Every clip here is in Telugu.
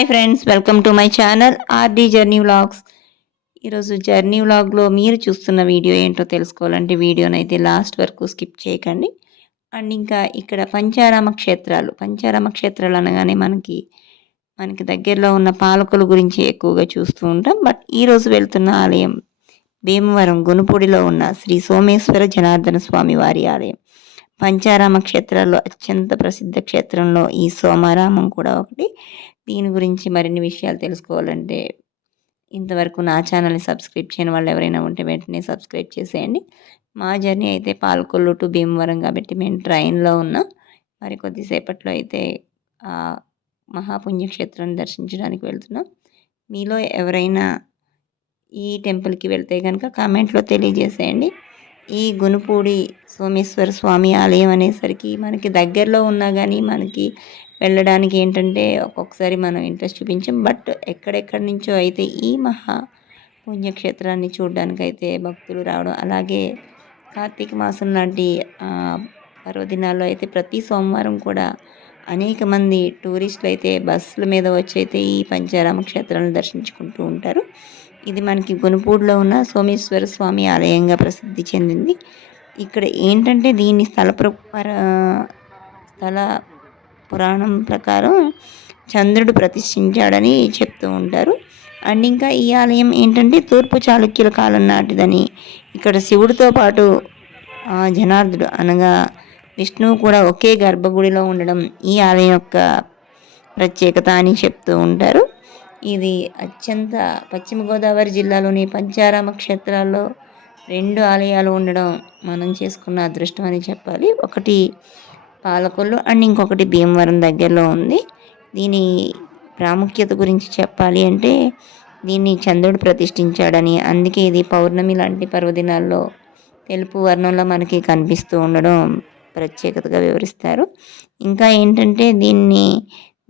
Hi friends welcome to my channel RD journey vlogs ఈరోజు జర్నీ వ్లాగ్లో మీరు చూస్తున్న వీడియో ఏంటో తెలుసుకోవాలంటే వీడియోని అయితే లాస్ట్ వరకు స్కిప్ చేయకండి. అండ్ ఇంకా ఇక్కడ పంచారామ క్షేత్రాలు పంచారామ క్షేత్రాలు అనగానే మనకి మనకి దగ్గరలో ఉన్న పాలకుల గురించి ఎక్కువగా చూస్తూ ఉంటాం. బట్ ఈరోజు వెళ్తున్న ఆలయం భీమవరం గునుపూడిలో ఉన్న శ్రీ సోమేశ్వర జనార్దన స్వామి వారి ఆలయం. పంచారామ క్షేత్రాల్లో అత్యంత ప్రసిద్ధ క్షేత్రంలో ఈ సోమారామం కూడా ఒకటి. దీని గురించి మరిన్ని విషయాలు తెలుసుకోవాలంటే ఇంతవరకు నా ఛానల్ని సబ్స్క్రైబ్ చేయని వాళ్ళు ఎవరైనా ఉంటే వెంటనే సబ్స్క్రైబ్ చేసేయండి. మా జర్నీ అయితే పాలకొల్లు టు భీమవరం కాబట్టి మేము ట్రైన్లో ఉన్నాం మరి కొద్దిసేపట్లో అయితే మహాపుణ్యక్షేత్రాన్ని దర్శించడానికి వెళ్తున్నాం. మీలో ఎవరైనా ఈ టెంపుల్కి వెళ్తే కనుక కామెంట్లో తెలియజేసేయండి. ఈ గునుపూడి సోమేశ్వర స్వామి ఆలయం అనేసరికి మనకి దగ్గరలో ఉన్నా కానీ మనకి వెళ్ళడానికి ఏంటంటే ఒక్కొక్కసారి మనం ఇంట్రెస్ట్ చూపించాం. బట్ ఎక్కడెక్కడి నుంచో అయితే ఈ మహా పుణ్యక్షేత్రాన్ని చూడడానికి అయితే భక్తులు రావడం అలాగే కార్తీక మాసం లాంటి పర్వదినాల్లో అయితే ప్రతి సోమవారం కూడా అనేక మంది టూరిస్టులు అయితే బస్సుల మీద వచ్చి అయితే ఈ పంచారామ క్షేత్రాలను దర్శించుకుంటూ ఉంటారు. ఇది మనకి గునుపూడిలో ఉన్న సోమేశ్వర స్వామి ఆలయంగా ప్రసిద్ధి చెందింది. ఇక్కడ ఏంటంటే దీన్ని స్థల స్థల పురాణం ప్రకారం చంద్రుడు ప్రతిష్ఠించాడని చెప్తూ ఉంటారు. అండ్ ఇంకా ఈ ఆలయం ఏంటంటే తూర్పు చాళుక్యుల కాలం నాటిదని ఇక్కడ శివుడితో పాటు జనార్దుడు అనగా విష్ణువు కూడా ఒకే గర్భగుడిలో ఉండడం ఈ ఆలయం యొక్క ప్రత్యేకత అని చెప్తూ ఉంటారు. ఇది అత్యంత పశ్చిమ గోదావరి జిల్లాలోని పంచారామ క్షేత్రాల్లో రెండు ఆలయాలు ఉండడం మనం చేసుకున్న అదృష్టం అని చెప్పాలి. ఒకటి పాలకొల్లు అండ్ ఇంకొకటి భీమవరం దగ్గరలో ఉంది. దీని ప్రాముఖ్యత గురించి చెప్పాలి అంటే దీన్ని చంద్రుడు ప్రతిష్ఠించాడని. అందుకే ఇది పౌర్ణమి లాంటి పర్వదినాల్లో తెలుపు వర్ణంలో మనకి కనిపిస్తూ ఉండడం ప్రత్యేకతగా వివరిస్తారు. ఇంకా ఏంటంటే దీన్ని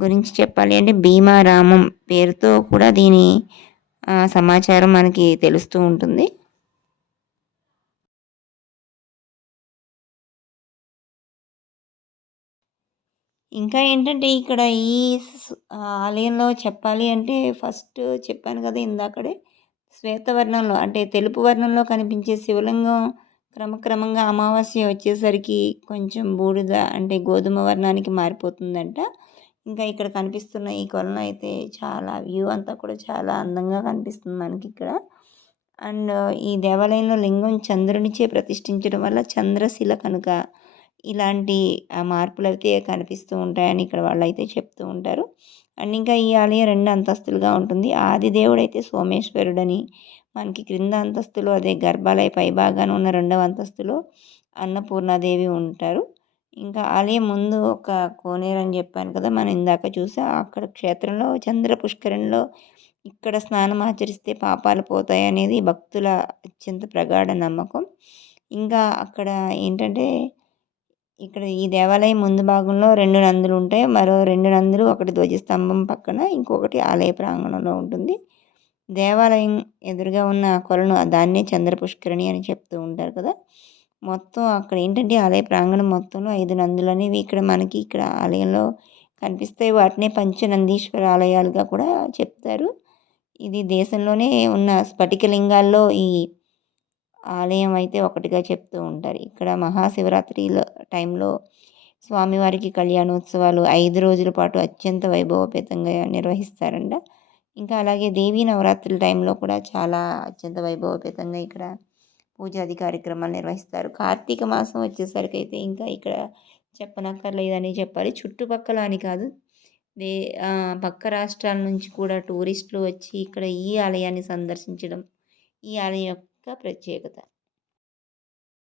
గురించి చెప్పాలి అంటే భీమారామం పేరుతో కూడా దీని సమాచారం మనకి తెలుస్తూ ఉంటుంది. ఇంకా ఏంటంటే ఇక్కడ ఈ ఆలయంలో చెప్పాలి అంటే ఫస్ట్ చెప్పాను కదా ఇందాకడే శ్వేతవర్ణంలో అంటే తెలుపు వర్ణంలో కనిపించే శివలింగం క్రమక్రమంగా అమావాస్య వచ్చేసరికి కొంచెం బూడిద అంటే గోధుమ వర్ణానికి మారిపోతుందంట. ఇంకా ఇక్కడ కనిపిస్తున్న ఈ కొలను అయితే చాలా వ్యూ అంతా కూడా చాలా అందంగా కనిపిస్తుంది మనకి ఇక్కడ. అండ్ ఈ దేవాలయంలో లింగం చంద్రునిచే ప్రతిష్ఠించడం వల్ల చంద్రశిల కనుక ఇలాంటి మార్పులు అయితే కనిపిస్తూ ఉంటాయని ఇక్కడ వాళ్ళు అయితే చెప్తూ ఉంటారు. అండ్ ఇంకా ఈ ఆలయం రెండు అంతస్తులుగా ఉంటుంది. ఆది దేవుడు అయితే సోమేశ్వరుడని మనకి క్రింద అంతస్తులో అదే గర్భాలయ పైభాగాన ఉన్న రెండవ అంతస్తులో అన్నపూర్ణాదేవి ఉంటారు. ఇంకా ఆలయం ముందు ఒక కోనేరు అని చెప్పాను కదా మనం ఇందాక చూసా అక్కడ క్షేత్రంలో చంద్ర పుష్కరంలో ఇక్కడ స్నానం ఆచరిస్తే పాపాలు పోతాయి అనేది భక్తుల అత్యంత ప్రగాఢ నమ్మకం. ఇంకా అక్కడ ఏంటంటే ఇక్కడ ఈ దేవాలయం ముందు భాగంలో రెండు నందులు ఉంటాయి. మరో రెండు నందులు ఒకటి ధ్వజస్తంభం పక్కన ఇంకొకటి ఆలయ ప్రాంగణంలో ఉంటుంది. దేవాలయం ఎదురుగా ఉన్న కొలను దాన్నే చంద్ర పుష్కరిణి అని చెప్తూ ఉంటారు కదా. మొత్తం అక్కడ ఏంటంటే ఆలయ ప్రాంగణం మొత్తంలో ఐదు నందులు అనేవి ఇక్కడ మనకి ఇక్కడ ఆలయంలో కనిపిస్తాయి. వాటినే పంచనందీశ్వర ఆలయాలుగా కూడా చెప్తారు. ఇది దేశంలోనే ఉన్న స్ఫటికలింగాల్లో ఈ ఆలయం అయితే ఒకటిగా చెప్తూ ఉంటారు. ఇక్కడ మహాశివరాత్రిలో టైంలో స్వామివారికి కళ్యాణోత్సవాలు ఐదు రోజుల పాటు అత్యంత వైభవపేతంగా నిర్వహిస్తారంట. ఇంకా అలాగే దేవీ నవరాత్రుల టైంలో కూడా చాలా అత్యంత వైభవపేతంగా ఇక్కడ పూజాది కార్యక్రమాలు నిర్వహిస్తారు. కార్తీక మాసం వచ్చేసరికి అయితే ఇంకా ఇక్కడ చెప్పనక్కర్లేదని చెప్పాలి. చుట్టుపక్కల అని కాదు దే పక్క రాష్ట్రాల నుంచి కూడా టూరిస్టులు వచ్చి ఇక్కడ ఈ ఆలయాన్ని సందర్శించడం ఈ ఆలయం యొక్క ప్రత్యేకత.